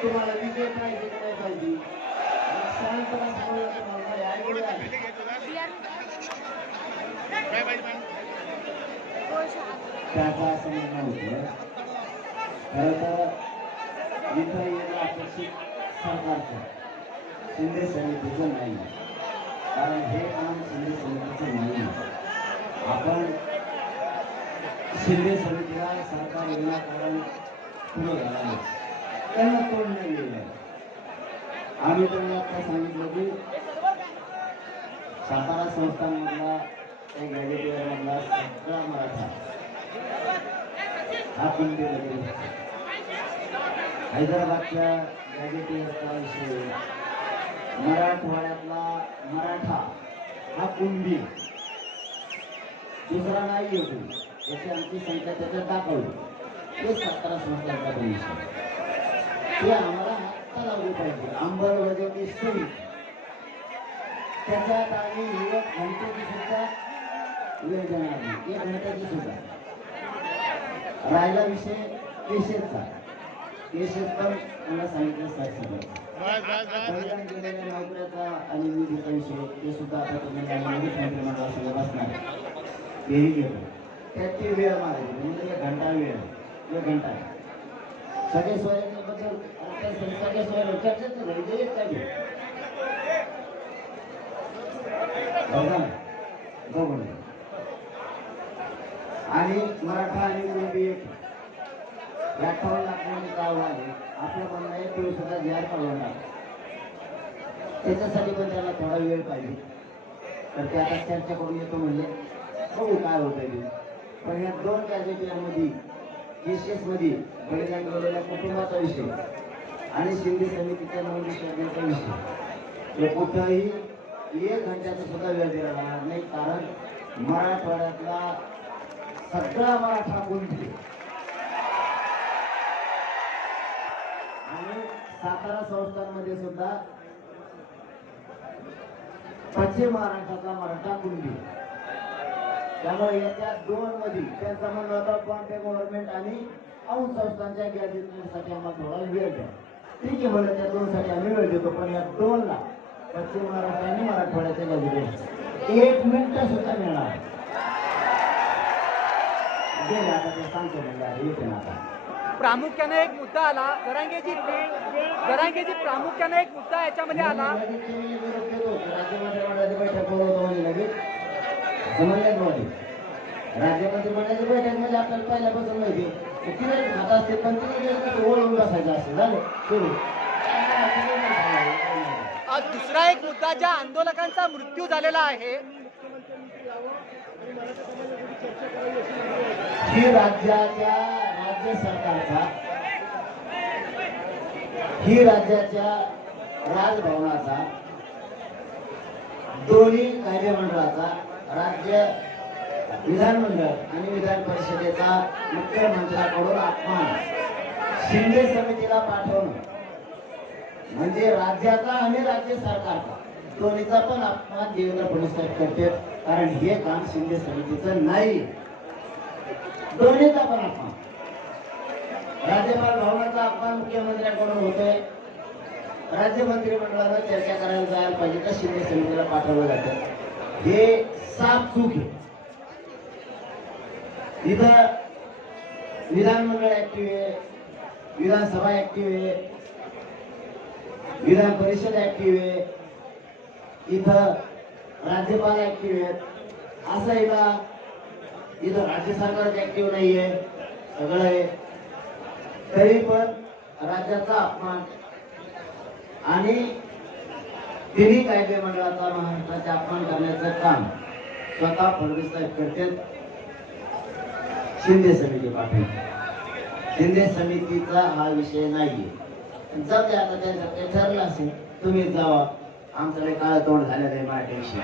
तुम्हाला विजय पाहिजे काय पाहिजे शांतपणे बोललं तुम्हाला ऐकू त्याचा असं म्हणणं होतं खरं तर इथं येणं अपेक्षित सरकारचं शिंदे समितीचं नाही कारण हे काम शिंदे समितीचं नाही आपण शिंदे समितीला सरकार विनाकारण पुढे झाला त्यांना तोड नाही गेलं आम्ही त्यांना आता सांगितलं की सातारा संस्थांमधला एक गॅजेटियरमधला सगळा मराठा हा कुंडी लगेल हैदराबादच्या गॅजेटियरचा विषय मराठवाड्यातला मराठा हा कुंडी दुसरा नाही येतो याची आमची संख्या त्याच्यात दाखवली ते सातारा संस्थांचा विषय ते आम्हाला हात लागू पाहिजे अंमलबजावणी सही त्याच्यात आम्ही एक घंटेची सुद्धा वेळ देणार नाही एक घंट्याची सुद्धा राहिला विषय केशेसचा केशेस पण मला सांगितलं कल्याण केलेल्या नोकऱ्याचा आणि निधीचा विषय ते सुद्धा आता तुम्हाला मंत्रिमंडळासोबत बसणार तेही घेतो त्याची वेळ मारायची म्हणजे एक घंटा वेळ एक घंटा सगळे सोयऱ्यांबद्दल सगळ्या सोयऱ्या चर्चेच नाही एक काही बघून आणि मराठा आणि मुंबई 58 लाखांनी गाव आहे आपलं म्हणणं आहे तो सुद्धा जाहीर करणार त्याच्यासाठी पण त्याला थोडा वेळ पाहिजे तर ते आता चर्चा करून येतो म्हणजे बघू काय होत आहे पण या दोन गॅजेटियरमध्ये केसेसमध्ये बलिदान गेलेल्या कुटुंबाचा विषय आणि शिंदे समितीच्या नोंदी करण्याचा विषय हे कुठंही एक घंट्याचा सुद्धा वेळ दिला जाणार नाही कारण मराठवाड्यातला सगळा मराठा कुंडी आणि सातारा संस्थांमध्ये सुद्धा पश्चिम महाराष्ट्रातला मराठा कुंडी त्यामुळे याच्या दोन मध्ये त्यांचा म्हणणं होता कॉन्टॅक्ट गव्हर्नमेंट आणि औंध संस्थांच्या गॅजेटसाठी आम्हाला थोडा वेळ द्या ठीक आहे म्हणलं त्या दोनसाठी आम्ही वेळ देतो पण या दोनला पश्चिम महाराष्ट्र आणि मराठवाड्याच्या गॅजेट 1 मिनिट सुद्धा मिळणार गेले आता ते सांगतो म्हणजे येते ना आता प्रामुख्याने एक मुद्दा आला जरांगेजी प्रामुख्याने एक मुद्दा याच्यामध्ये आला राज्यमंत्रिमंडळाची बैठक बोलवतो म्हणजे लगेच राज्यमंत्री मंडळाची बैठक मध्ये आपल्याला पहिल्यापासून माहिती किती खात असते पण तिने ओळखून बसायचं असते झालं सुरू दुसरा एक मुद्दा ज्या आंदोलकांचा मृत्यू झालेला आहे ही राज्याच्या राज्य सरकारचा ही राज्याच्या राजभवनाचा दोन्ही कायदेमंडळाचा राज्य विधानमंडळ आणि विधान परिषदेचा मुख्यमंत्र्याकडून अपमान शिंदे समितीला पाठवणं म्हणजे राज्याचा आणि राज्य सरकारचा दोन्हीचा पण अपमान देवेंद्र फडणवीस साहेब करते कारण हे काम शिंदे समितीचं नाही दोन्हीचा पण अपमान राज्यपाल भवनाचा अपमान मुख्यमंत्र्यांकडून होतोय राज्य मंत्रिमंडळानं चर्चा करायला जायला पाहिजे तर शिंदे समितीला पाठवलं जातं हे साफ चूक आहे इथं विधानमंडळ ऍक्टिव्ह आहे विधानसभा ऍक्टिव्ह आहे विधान परिषद ऍक्टिव्ह आहे इथं राज्यपाल ऍक्टिव्ह आहेत असं इथं राज्य सरकार ऍक्टिव्ह नाहीये सगळं आहे तरी पण राज्याचा अपमान आणि तिन्ही कायदे मंडळाचा महाराष्ट्राचे अपमान करण्याचं काम स्वतः फडणवीस साहेब करतात शिंदे समिती पाठवते शिंदे समितीचा हा विषय नाहीये जाते आता त्यांचं ते ठरलं असेल तुम्ही जावा आमचं काळ तोंड झालेलं आहे मराठीविषयी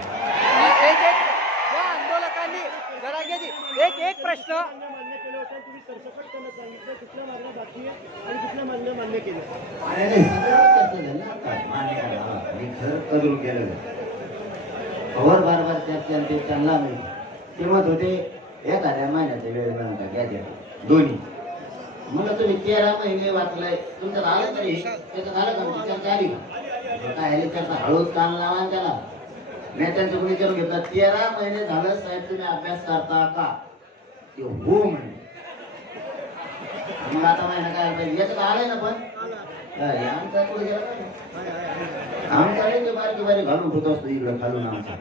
आंदोलकांनी एक प्रश्न बार चर्चा त्यांना नाही ते म्हणत होते एखाद्या महिन्याचा वेळ मिळाला घ्या द्या दोन्ही. म्हणलं तुम्ही 13 महिने वाचलाय तुमचं झालं तरी त्याचं झालं का म्हणजे चर्चा आली काय त्याचा हळूच कान लावा त्याला. नाही त्यांचं कोणी विचारून घेतलं 13 महिने झालं साहेब तुम्ही अभ्यास करता का ते हो म्हणे. मग आता महिना काय पाहिजे याचं आलंय ना पण आमचा पुढे गेला आमचा ते बारीक बारीक घालून होत असतो इकडं खालून आमचा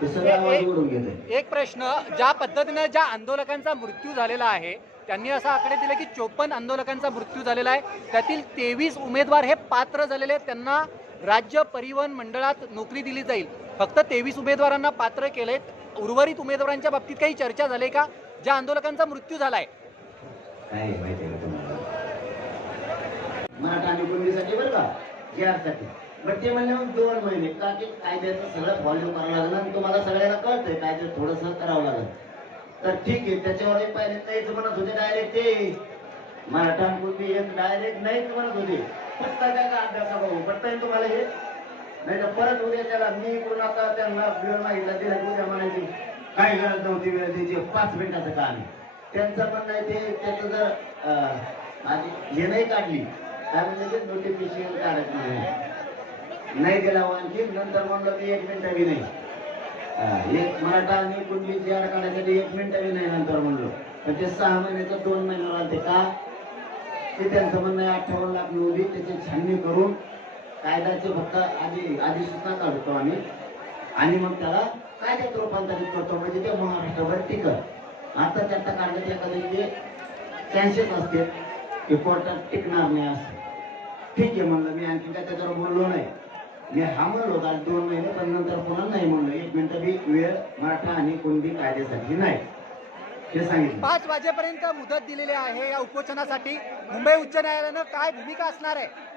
ते सगळं आवाज उडून घेत. एक प्रश्न, ज्या पद्धतीने ज्या आंदोलकांचा मृत्यू झालेला आहे त्यांनी असा आकडे दिले की 54 आंदोलकांचा मृत्यू झालेला आहे, त्यातील 23 उमेदवार हे पात्र झालेले आहेत, त्यांना राज्य परिवहन मंडळात नोकरी दिली जाईल. फक्त 23 उमेदवारांना पात्र केले, उर्वरित उमेदवारांच्या बाबतीत काही चर्चा झाली का ज्या आंदोलकांचा मृत्यू झालाय? काय माहिती आहे का तुम्हाला मराठा आणि कुणबीसाठी बरं का साठी बट ते म्हणले मग 2 महिने का की कायद्याचं सगळं फॉलो करावं लागलं आणि तुम्हाला सगळ्यांना कळतंय कायद्यात थोडंसं करावं लागलं तर ठीक आहे. त्याच्यावर पहिले नाहीच म्हणत होते डायरेक्ट ते मराठा आणि कुणबी एक डायरेक्ट नाहीच म्हणत होते. पत्ता काय का अभ्यासा भाऊ पत्ता तुम्हाला हे नाही तर परत उद्या त्याला मी इकडून आता त्यांना वेळ मागितला तिला उद्या म्हणायची काही गरज नव्हती वेळ द्यायची 5 मिनिटाचं काम आहे. त्यांचं म्हणणं आहे ते त्याचं जर आधी हे नाही काढली काय म्हणजे ते नोटिफिकेशन काढत नाही दिला आणखी नंतर म्हणलं की 1 मिनिट बी नाही एक मराठा आणि कुणबीची आड काढायसाठी 1 मिनिट बी नाही नंतर म्हणलो पण ते 6 महिन्याचं 2 महिन्यावर आले का ते त्यांचं म्हणणं आहे 58 लाख निवडी त्याची छाननी करून कायद्याचे फक्त आधी सूचना काढतो आम्ही आणि मग त्याला कायद्यात रूपांतरित करतो म्हणजे ते महाराष्ट्रावर टिकत. आता त्याचा काढण्यात एखाद्याचे चान्सेस असते की कोर्टात टिकणार नाही असं ठीक आहे म्हणलं. मी आणखी काय त्याच्यावर बोललो नाही. मी हा म्हणलो काल 2 महिने पण नंतर पुन्हा नाही म्हणलं 1 मिनिट बी वेळ मराठा आणि कुणबी कायद्यासाठी नाही हे सांगितलं. 5 वाजेपर्यंत मुदत दिलेली आहे या उपोषणासाठी. मुंबई उच्च न्यायालयानं काय भूमिका असणार आहे?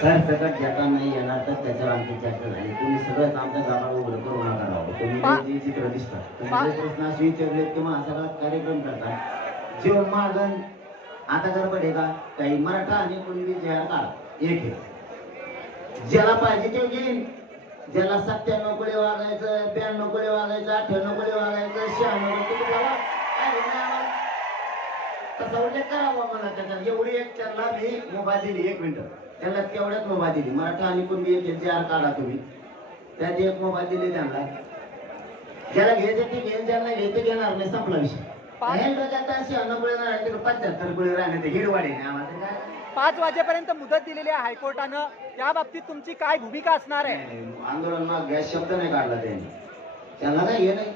सरसकट घेता नाही येणार तर त्याच्यावर आणखी चर्चा झाली. तुम्ही सगळं आमच्या गावाला उघडं करू नका राहू. तुम्ही जे चित्र दिसतात तुम्ही प्रश्न असे विचारले किंवा सगळा कार्यक्रम करतात जेव्हा मागण आता गडबड आहे का काही मराठा आणि कुणबी जाहीर काढा एक आहे ज्याला पाहिजे ते घेईन. ज्याला 97 कोळी वागायचं 92 कोळी वागायचं 98 कोळी वागायचं 96 तसा उल्लेख करावा मला त्याच्यात एवढी एक त्यांना मी मोबाईल दिली 1 मिनिट त्याला तेवढ्याच मोबाईल दिली मराठा आणि कुणबी एक जाहीर काढा तुम्ही त्यात एक मोबाईल दिली त्यांना ज्याला घ्यायचं ते घेईन ज्याला घ्यायचं घेणार नाही संपला विषय. 75 कोळी राहणे ते हिरवाडे नाही आम्हाला 5 वाजेपर्यंत मुदत दिलेली आहे हायकोर्टानं, त्या बाबतीत तुमची काय भूमिका असणार आहे? आंदोलन मग गॅस शब्द नाही काढला त्यांनी त्यांना काय हे नाही.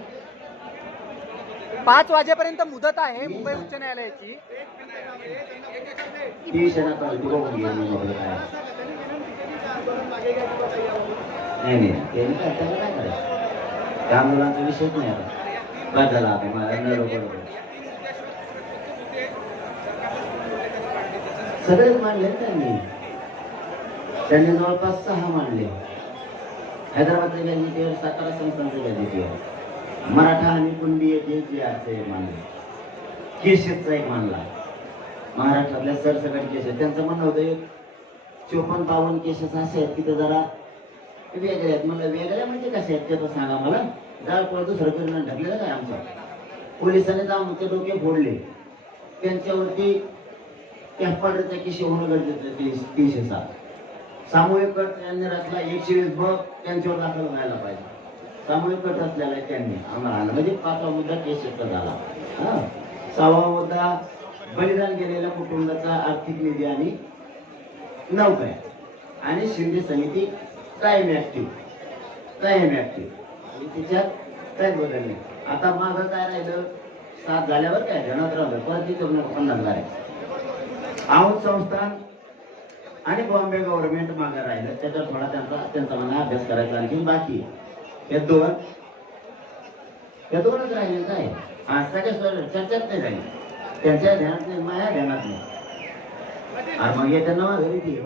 5 वाजेपर्यंत मुदत आहे मुंबई उच्च न्यायालयाची. ती क्षणात बघून घेऊन काय नाही त्यांनी काय त्याला काय करायचं त्या आंदोलनाचा विषयच नाही. आता काय झाला आता मला सगळेच मांडले त्यांनी जवळपास 6 मांडले. हैदराबादच्या गॅजेटियर सातारा संस्थांचं गॅजेटियर मराठा आणि कुणबी एक अर्थ मानले. केसेसचा एक मानला महाराष्ट्रातल्या सरसकट केसेस त्यांचं म्हणणं होतं 54-52 केसेस असे आहेत की ते जरा वेगळे आहेत. म्हणलं वेगळ्या म्हणजे कसे आहेत ते तर सांगा मला. जाळपोळ दुसरं परिणाम ढकलेलं काय आमचा पोलिसांनी जाऊन ते डोके फोडले त्यांच्यावरती कॅम्पाउंडरचा केशी होणं गरजेचं 307 सामूहिक कट यांनी रचला 120 बघ त्यांच्यावर दाखल व्हायला पाहिजे. सामूहिक कट रचलेला आहे त्यांनी आम्हाला म्हणजे 5वा मुद्दा केसेसचा झाला. 6वा मुद्दा बलिदान केलेल्या कुटुंबाचा आर्थिक निधी आणि नौकऱ्या आणि शिंदे समिती कायम ऍक्टिव्ह त्याच्यात काय बदल नाही. आता मागं काय राहिलं 7 झाल्यावर काय ध्यानात राहिलं परत तिथं 50 झाले. औंध संस्थान आणि बॉम्बे गव्हर्नमेंट मागे राहिलं त्याच्यावर थोडा त्यांचा म्हणा अभ्यास करायचा आणखी बाकी या दोनच राहिले काय सगळ्या चर्चाच नाही राहिली त्यांच्या ध्यानात नाही माझ्या ध्यानात नाही. आणि मग येत्या नवा घरी ती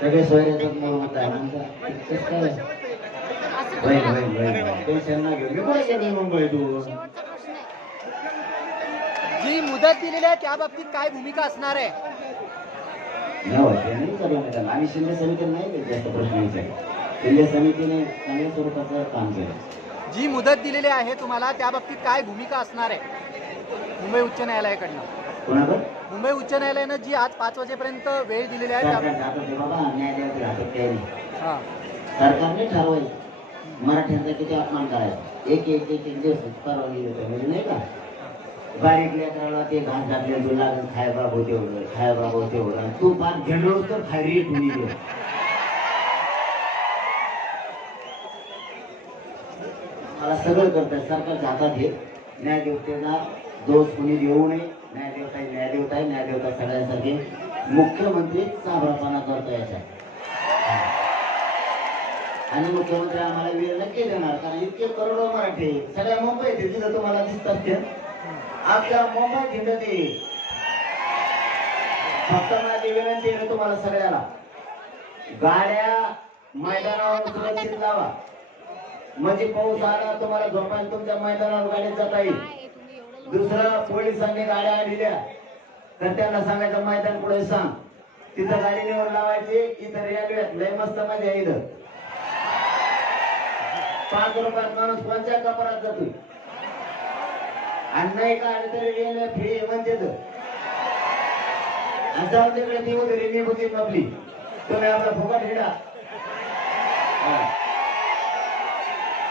सगळे सोयऱ्याचाच मूळ होत आहे टेन्शन ना घेऊन मुंबई तू जी मुदत दिलेली आहे त्या बाबतीत काय भूमिका असणार आहे? नाही विचारलं मॅडम. आम्ही शिंदे समितीने नाही काही जास्त प्रश्न विचारले. शिंदे समितीने चांगल्या स्वरूपाचं काम केलं. जी मुदत दिलेली आहे तुम्हाला त्या बाबतीत काय भूमिका असणार आहे मुंबई उच्च न्यायालयाकडनं? कोणाकडे? मुंबई उच्च न्यायालयानं जी आज 5 वाजेपर्यंत वेळ दिलेली आहे त्या सरकार जात होते बाबा, न्यायालयात राहतात काही नाही. हां सरकारने ठरवायचं मराठ्यांचा किती अपमान करायचा. एक एक एक एक दिवस परवानगी देतो म्हणजे नाही का. बारीक लेकराला ते घास घातले तुला खाय बाबू तेवढं खाय बाबू तेवढं आणि तू फार झेंडू तर खायरी कुणी दे. मला सगळं करतात सरकारच्या हातात हे. न्यायदेवतेचा दोष कुणी देऊ नये. न्यायदेवता न्यायदेवता आहे. न्यायदेवता सगळ्यांसाठी. मुख्यमंत्री चाभरापणा करतो याच्यात आणि मुख्यमंत्री आम्हाला वेळ नक्की देणार कारण इतके करोडो मराठी सगळ्या मुंबईत तिथं तुम्हाला दिसतात ते आपल्या मुंबईत हिंडत येईल. फक्त माझी विनंती आहे तुम्हाला सगळ्याला गाड्या मैदानावर सुरक्षित लावा म्हणजे पाऊस आला तुम्हाला झोपायला तुमच्या मैदानावर गाडीत जाता येईल. दुसरं पोलिसांनी गाड्या आणल्या तर त्यांना सांगायचं मैदान पुढे सांग तिथं गाडी निवड लावायची. इथं रेल्वेत लय मस्त मजा येईल. 5 रुपयात माणूस कोणत्या कपरात जातोय आणि नाही काढले तरी रेल्वे फ्री म्हणजे जाऊन तिकडे ती वगैरे मी बघित आपली तुम्ही आपला फुकट हिडा.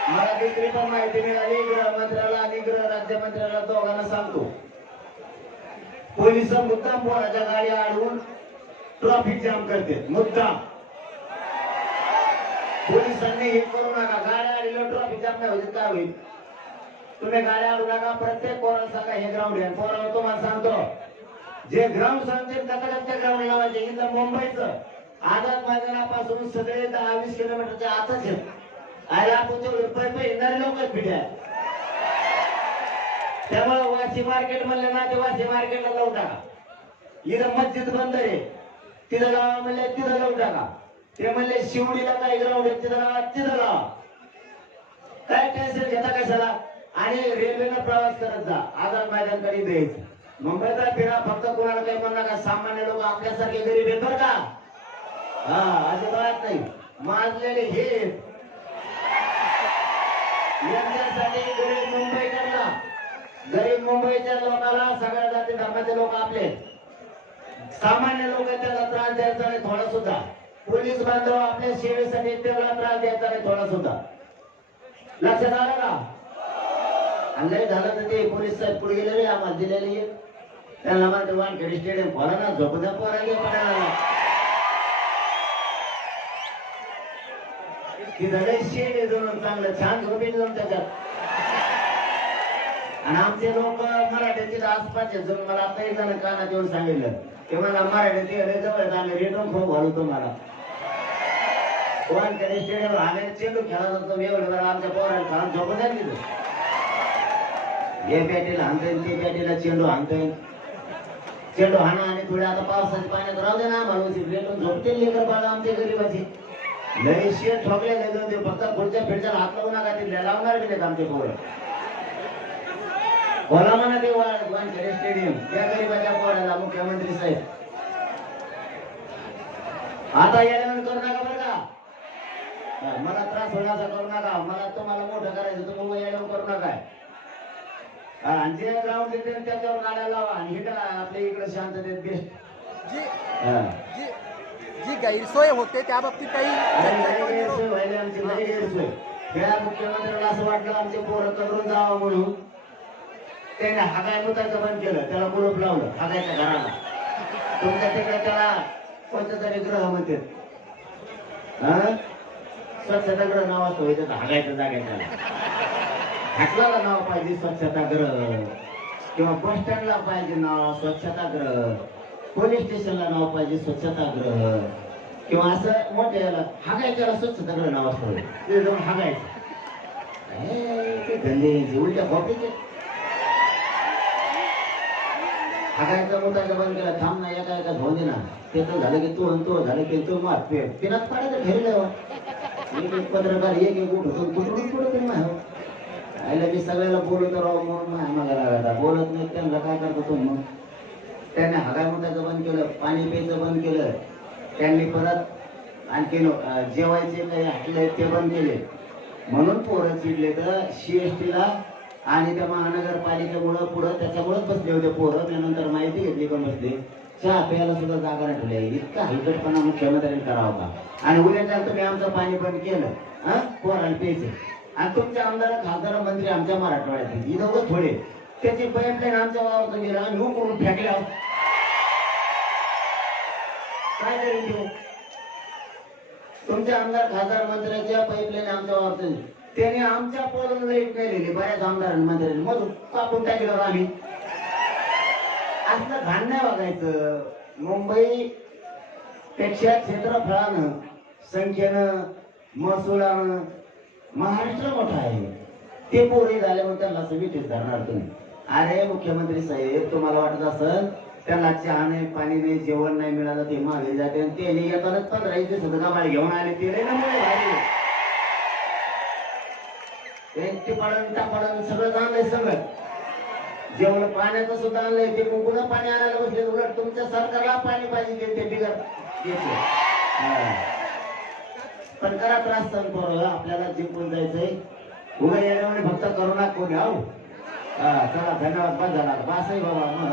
मला दुसरी पण माहिती मिळाली गृहमंत्र्याला आणि गृह राज्यमंत्र्याला दोघांना सांगतो. पोलिस मुद्दाम पोराच्या गाड्या अडवून ट्रॅफिक जाम करते. मुद्दाम पोलिसांनी हे करू नका. गाड्या अडवलं ट्रॅफिक जाम नाही होईल काय होईल. तुम्ही गाड्या अडवू नका. प्रत्येक पोराला सांगा हे ग्राउंड आहे. पोराला तुम्हाला सांगतो जे ग्राउंड सांगतील त्या ग्राउंड लावायचे. इथं मुंबईचं आझाद मैदानापासून सगळे 10-20 किलोमीटरच्या आतच आहेत. आयला आपण तेवढे पैसे येणारे लोक आहेत पिढ्या. त्यामुळे वाशी मार्केट म्हणले ना ते वाशी मार्केटला लावून टाका. इथं मस्जिद बंद आहे तिथं लावा म्हणले तिथं लावून टाका. ते म्हणले शिवडीला काही ग्राउंड आहे तिथं लावा तिथं लावा. काय टेन्शन घेता कशाला. आणि रेल्वेनं प्रवास करत जा. आझाद मैदानकडे द्यायचं. मुंबईचा फिरा फक्त कोणाला काही म्हणू नका. सामान्य लोक आपल्यासारखे गरीब आहेत बरं का. हा अजिबात नाही. माजलेले हे यांच्यासाठी गरीब मुंबईच्या लोकांना सगळ्या जाती धर्माचे लोक आपले सामान्य लोक त्याला त्रास द्यायचा नाही थोडा सुद्धा. पोलीस बांधव आपल्या सेवेसाठी त्याला त्रास द्यायचा नाही थोडा सुद्धा. लक्षात आलं का. आणि झालं तर ते पोलीस साहेब पुढे गेलेले आम्हाला दिलेली त्यांना म्हणते वानखेडे स्टेडियम पोरा ना झोप द्या पोरागे पडायला तिथं शेड जाऊन चांगलं छान झोपेल जाऊन त्याच्यात. आणि आमचे लोक मराठ्याचे आसपास जाऊन मला आता एक जण कानात येऊन सांगितलं ते मला मराठ्याचे जवळ आम्ही रेटून खूप घालू तुम्हाला. वानखेडे स्टेडियम आम्ही चेंडू खेळत होतो एवढं बरं आमच्या पोराला खेळून झोप द्या तिथं. हे बॅटीला हाणतोय ते बॅटीला चेंडू हाणतोय. चेंडू हाणा आणि थोडे आता पावसाच्या पाण्यात राहू दे ना आम्हाला रेटून झोपते लेकर बाळा आमच्या गरीबाची. लई शेत ठोकले ते फक्त पुढच्या फिरच्या हात लावू नका ते लावणार बी नाहीत आमचे पोरं. बोला म्हणा ते वानखेडे स्टेडियम त्या गरीबाच्या पोराला मुख्यमंत्री साहेब आता येण्यावर करू नका बरं का. मला त्रास होण्याचा करू नका. मला तुम्हाला मोठं करायचं तुम्ही येण्यावर करू नका. आणि जे ग्राउंड येते त्याच्यावर गाड्या लावा आणि हिटा आपल्या इकडे शांततेत बेस्ट. जी गैरसोय होते त्या बाबतीत काही गैरसोय व्हायला आमची लई गैरसोय. त्या मुख्यमंत्र्याला असं वाटलं आमचे पोरं करून जावं म्हणून त्याने हागाय मुताचं बंद केलं. त्याला कुलूप लावलं हागायच्या घराला. तुमच्या तिकडे त्याला कोणत्या तरी ग्रह म्हणते स्वच्छतागृह नाव असतं होतं हागायचं जागेत. हाटलाला नाव पाहिजे स्वच्छतागृह किंवा बस स्टँडला पाहिजे नाव स्वच्छतागृह. पोलीस स्टेशनला नाव पाहिजे स्वच्छतागृह किंवा असं मोठ्या याला हागायच्याला स्वच्छतागृह नाव असतं. ते जाऊन हागायचं धंदे उलट्या कॉपीचे हागायचा मोठा बंद केला. थांब ना एका एका धुवून दे ना. ते तर झालं की तू म्हणतो झालं की तू मात पिनात पाडायचं ठरलं. एक एक पत्रकार एक एक उठतो कुठून कुठं तरी आयला मी सगळ्याला बोलतो राव म्हणून मला लागला बोलत नाही त्यांना काय करतो तो. मग त्याने हागाय मोठ्याचं बंद केलं. पाणी प्यायचं बंद केलं, त्यांनी परत आणखी जेवायचे काही हटले ते बंद केले, म्हणून पोरं चिडले. तर CST आणि त्या महानगरपालिकेमुळं पुढं त्याच्यामुळेच बसले होते पोरं. त्यानंतर माहिती घेतली का बसले, चहा प्यायला सुद्धा जागा नाही ठेवली. इतका हिकटपणा मुख्यमंत्र्यांनी करावा का? आणि उद्याच्या तुम्ही आमचं पाणी बंद केलं, हा पोराला प्यायचं, आणि तुमचे आमदार खासदार मंत्री आमच्या मराठवाड्यात ही दोघं थोडे, त्याची पाईपलाईन आमच्या वावरतून गेला आणि उकरून फेकल्या, काय करेल तो? तुमच्या आमदार खासदार मंत्र्याच्या पाईपलाईन आमच्या वावरतून, त्याने आमच्या पोराला लाईट नाही लिहिली, बऱ्याच आमदारांनी मंत्र्यांनी मग कापून टाकलं आम्ही. असलं घाण नाही बघायचं. मुंबई पेक्षा क्षेत्रफळानं, संख्येनं, महसुलानं महाराष्ट्र मोठा आहे. ते पोरे झाल्यावर त्यांना समितीत धरणार तुम्ही. अरे मुख्यमंत्री साहेब, तुम्हाला वाटत असेल त्याला चहा नाही, पाणी नाही, जेवण नाही मिळालं ते मागे जाते, आणि ते येतानाच 15 दिवस गावाला घेऊन आले, ते लय नमुने भारी. ते पाडून टापाडून सगळं आणलंय, सगळं जेवण पाण्याचं सुद्धा आणलंय. ते कुंकुला पाणी आणायला बसले, उलट तुमच्या सरकारला पाणी पाहिजे ते बिगर येते. पण करा त्रास सण पोरं, आपल्याला जिंकून जायचंय. उभं येण्यामुळे फक्त करुणा कोणी आहो. चला धन्यवाद, बस झाला बस आहे बाबा. मग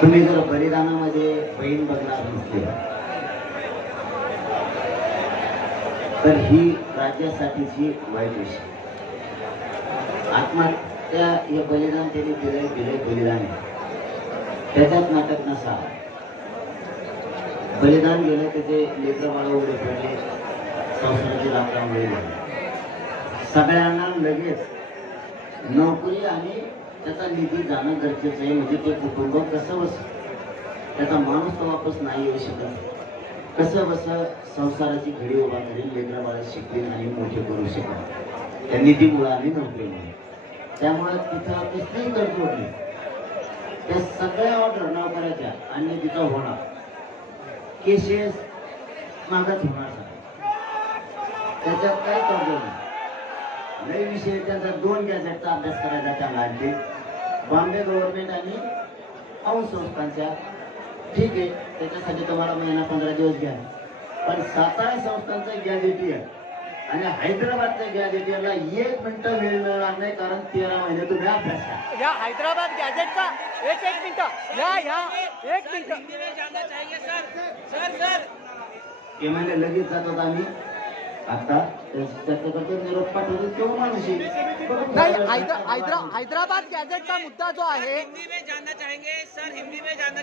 तुम्ही जर बलिदानामध्ये बहीण बघणार नसते तर ही राज्यासाठीची वाईट विषय. आत्महत्या हे बलिदान त्यांनी दिलंय बलिदान, त्याच्यात नाटक नसा. बलिदान गेलं त्याचे लेकर बाळ उघडे पडले, संसाराची लाकडामुळे सगळ्यांना लगेच नोकरी आणि त्याचा निधी जाणं गरजेचं आहे. म्हणजे ते कुटुंब कसं बस, त्याचा माणूस तो वापस नाही येऊ शकत, कसं बस संसाराची घडी उभा करेल, लेकरा बाळा शिकवेल आणि मोठे करू शकत त्या निधीमुळे आणि नोकरीमुळे. त्यामुळे तिथं कसलीही तडजोड नाही. त्या सगळ्या ऑर्डर नोकऱ्याच्या आणि तिथं होणार केसेस मागच होणार, त्याच्यात काय तडजोड नाही. लय विषय त्यांचा 2 गॅजेटचा अभ्यास करायचा त्यांना. आणखी बॉम्बे गव्हर्नमेंट आणि औंध संस्थांच्या ठीक आहे, त्याच्यासाठी तुम्हाला महिना 15 दिवस घ्या. पण सातारा संस्थांचं गॅजेटियर आणि हैदराबादच्या गॅजेटियरला 1 मिनिट वेळ मिळणार नाही, कारण 13 महिने तुम्ही अभ्यास करा. या हैदराबाद गॅजेटचा एक मिनिट, या 1 मिनिट ते महिने लगेच जातात आम्ही. आता त्याच्याकडे निरोप पाठवतो तेव्हा माणूस नाही. हैदराबाद गॅजेटचा मुद्दा जो आहे, हिंदी में जानना चाहेंगे सर, हिंदी में जानना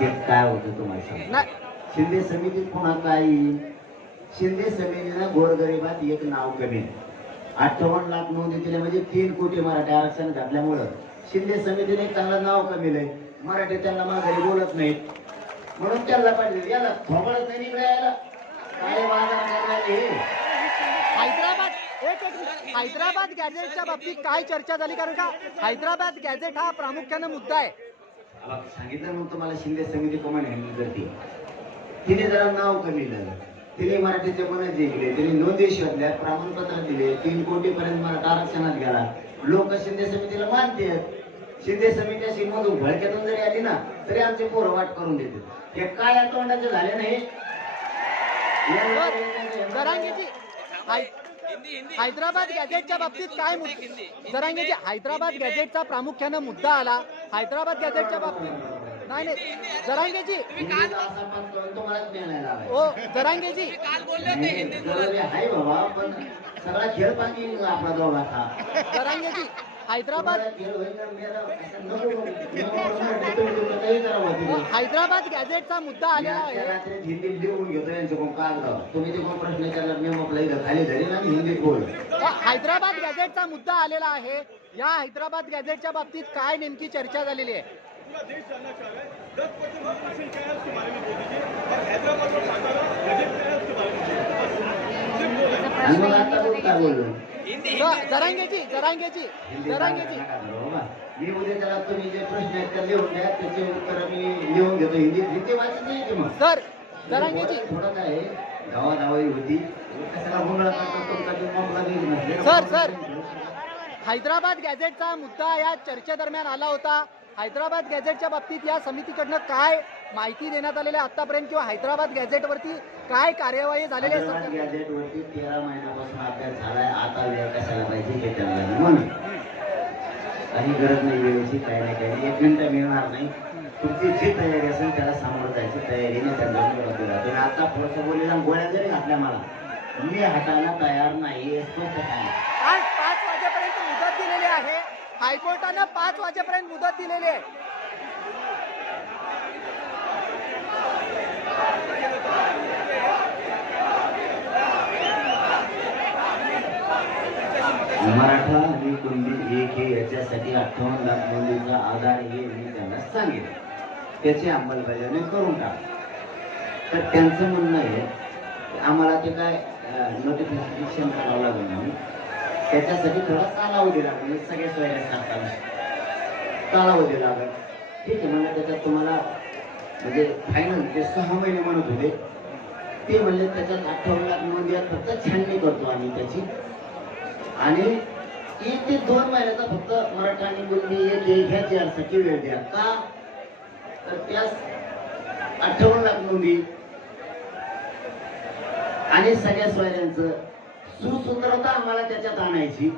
ते काय होतं तुम्हाला सांग. नाही शिंदे समितीत पुन्हा काय? शिंदे समितीनं गोरगरिबात एक नाव कमी, 58 लाख नोंदी दिल्या, म्हणजे 3 कोटी मराठी आरक्षण घातल्यामुळं शिंदे समितीने एक चांगलं नाव कमीलंय. मराठी त्यांना माघारी बोलत नाहीत म्हणून त्यांना पाहिजे. याला थोबडच नाही निघाला, याला काय वादा करणारे. हैदराबाद गॅजेटच्या बाबतीत काय चर्चा झाली? कारण का हैदराबाद गॅजेट हा प्रामुख्याने मुद्दा आहे. सांगितलं मग तुम्हाला, शिंदे समिती कमांड हँडल करते. तिने जरा नाव कमीलं, तिने मराठीचे मन जिंकले, तिने नोंदी शोधल्या, प्रमाणपत्र दिले, 3 कोटी पर्यंत मराठा आरक्षणात गेला. लोक शिंदे समितीला मानतात. शिंदे समिती अशी मधून भडक्यातून जरी आली ना तरी आमचे पोरं वाट करून देते. हे काय तोंडाचे झाले नाही. हैदराबाद गॅजेटच्या बाबतीत काय जरांगेजी, हैदराबाद गॅजेटचा प्रामुख्याने मुद्दा आला. हैदराबाद गॅजेटच्या बाबतीत नाही जरांगेजी, ओ जरांगेजी आहे बाबा, पण सगळा खेळ पाणी आपला दोघाचा. जरांगेजी, हैदराबाद गॅजेटचा मुद्दा आलेला आहे. हिंदीत लिहून घेतो यांच्याकडून कागद. तुम्ही ते कोण प्रश्न विचारला मी आपला इथं खाली धरेल आणि हिंदीत बोल. हैदराबाद गॅजेटचा मुद्दा आलेला आहे. या हैदराबाद गॅजेटच्या बाबतीत काय नेमकी चर्चा झालेली आहे? काय बोललो जरांगेजी मी उद्या त्याला तुम्ही जे प्रश्न आहेत त्या लिहून द्या, त्याचे उत्तर मी लिहून घेतो. हिंदी वाचत नाही मग सर. जरांगेजी थोडं काय धावाधावाई होती, कशाला गोंधळ करतो तुमचा सर हैदराबाद गॅझेटचा मुद्दा या चर्चेदरम्यान आला होता. हैदराबाद गॅझेटच्या बाबतीत या समितीकडनं काय माहिती देण्यात आलेली आहे आतापर्यंत, किंवा हैदराबाद गॅझेटवरती काय कार्यवाही झालेली आहे? हैदराबाद गॅझेटवरती 13 महिन्यापासून अभ्यास झालाय. आता वेळ कशाला पाहिजे हे त्यांना म्हणून काही गरज नाही वेळेची, काही नाही काही नाही. 1 मिनिट मिळणार नाही. तुमची जी तयारी असेल त्याला सामोरं जायची तयारीने त्यांना तुम्ही आता पुढचं बोललेला गोळ्या जरी घातल्या मला, मी हटायला तयार नाही. स्पष्ट आहे. आज 5 वाजेपर्यंत मुदत दिलेली आहे. हायकोर्टानं 5 वाजेपर्यंत मुदत दिलेली आहे. मराठा आणि कुणबी एक हे याच्यासाठी 58 लाख नोंदीचा आधार हे मी त्यांना सांगितलं. त्याची अंमलबजावणी करून टाक. तर त्यांचं म्हणणं आहे की आम्हाला ते काय नोटिफिकेशन करावं लागेल म्हणून त्याच्यासाठी थोडा कालावधी लागेल. सगळे सोयरे करताना कालावधी लागेल. ठीक आहे म्हणलं. त्याच्यात तुम्हाला म्हणजे फायनल ते 6 महिने म्हणत होते. ते म्हणले त्याच्यात 58 लाख नोंदी फक्त छाननी करतो आम्ही त्याची, आणि 1 ते 2 महिन्याचा फक्त मराठा आणि कुणबी एक ह्याची अर्जाची वेळ द्या. का तर त्यास 58 लाख नोंदी आणि सगळ्या सोयऱ्यांचं सुसूत्रता आम्हाला त्याच्यात आणायची.